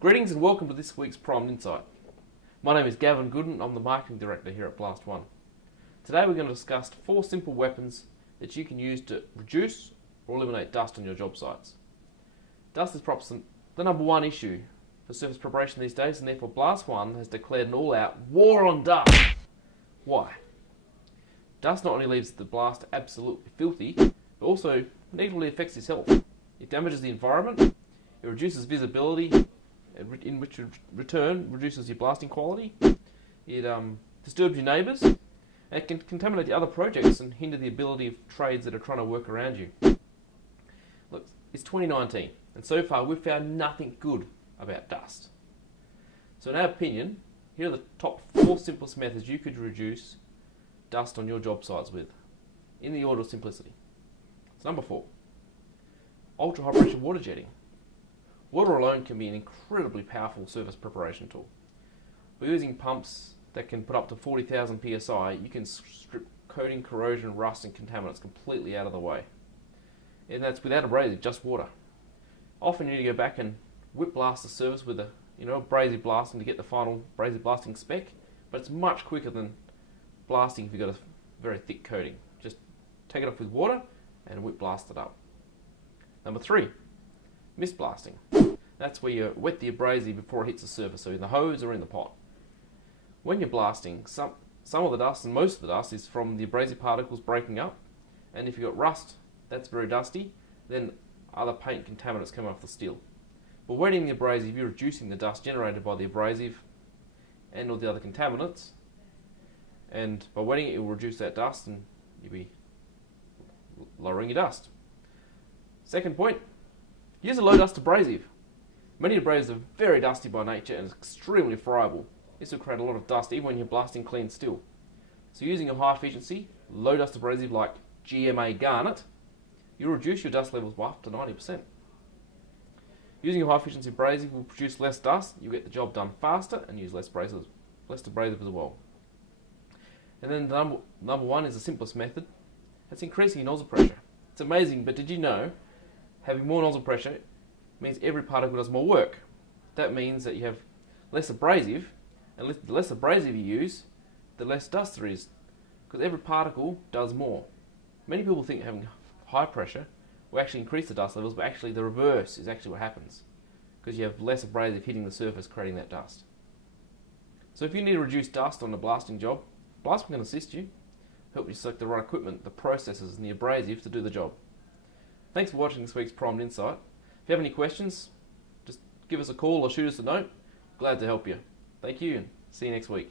Greetings and welcome to this week's Primed Insight. My name is Gavin and I'm the Marketing Director here at BlastOne. Today we're going to discuss 4 simple weapons that you can use to reduce or eliminate dust on your job sites. Dust is perhaps the number one issue for surface preparation these days, and therefore BlastOne has declared an all-out war on dust. Why? Dust not only leaves the blast absolutely filthy, but also negatively affects his health. It damages the environment, it reduces visibility, in which return reduces your blasting quality. It disturbs your neighbours, and it can contaminate the other projects and hinder the ability of trades that are trying to work around you. Look, it's 2019, and so far we've found nothing good about dust. So in our opinion, here are the top 4 simplest methods you could reduce dust on your job sites with, in the order of simplicity. So number 4, ultra high pressure water jetting. Water alone can be an incredibly powerful surface preparation tool. By using pumps that can put up to 40,000 psi, you can strip coating, corrosion, rust and contaminants completely out of the way. And that's without abrasive, just water. Often you need to go back and whip blast the surface with a abrasive blasting to get the final abrasive blasting spec, but it's much quicker than blasting if you've got a very thick coating. Just take it off with water and whip blast it up. Number 3, mist blasting. That's where you wet the abrasive before it hits the surface, so in the hose or in the pot. When you're blasting, some of the dust and most of the dust is from the abrasive particles breaking up, and if you've got rust that's very dusty, then other paint contaminants come off the steel. By wetting the abrasive, you're reducing the dust generated by the abrasive and all the other contaminants, and by wetting it, it will reduce that dust and you'll be lowering your dust. Second point, use a low dust abrasive. Many abrasives are very dusty by nature and extremely friable. This will create a lot of dust even when you're blasting clean steel. So using a high efficiency, low dust abrasive like GMA Garnet, you'll reduce your dust levels by up to 90%. Using a high efficiency abrasive will produce less dust, you'll get the job done faster and use less abrasive as well. And then number 1 is the simplest method. That's increasing your nozzle pressure. It's amazing, but did you know having more nozzle pressure means every particle does more work? That means that you have less abrasive, and the less abrasive you use, the less dust there is, because every particle does more. Many people think having high pressure will actually increase the dust levels, but actually the reverse is actually what happens, because you have less abrasive hitting the surface creating that dust. So if you need to reduce dust on a blasting job, BlastOne can assist you, help you select the right equipment, the processes and the abrasive to do the job. Thanks for watching this week's Primed Insight. If you have any questions, just give us a call or shoot us a note. Glad to help you. Thank you and see you next week.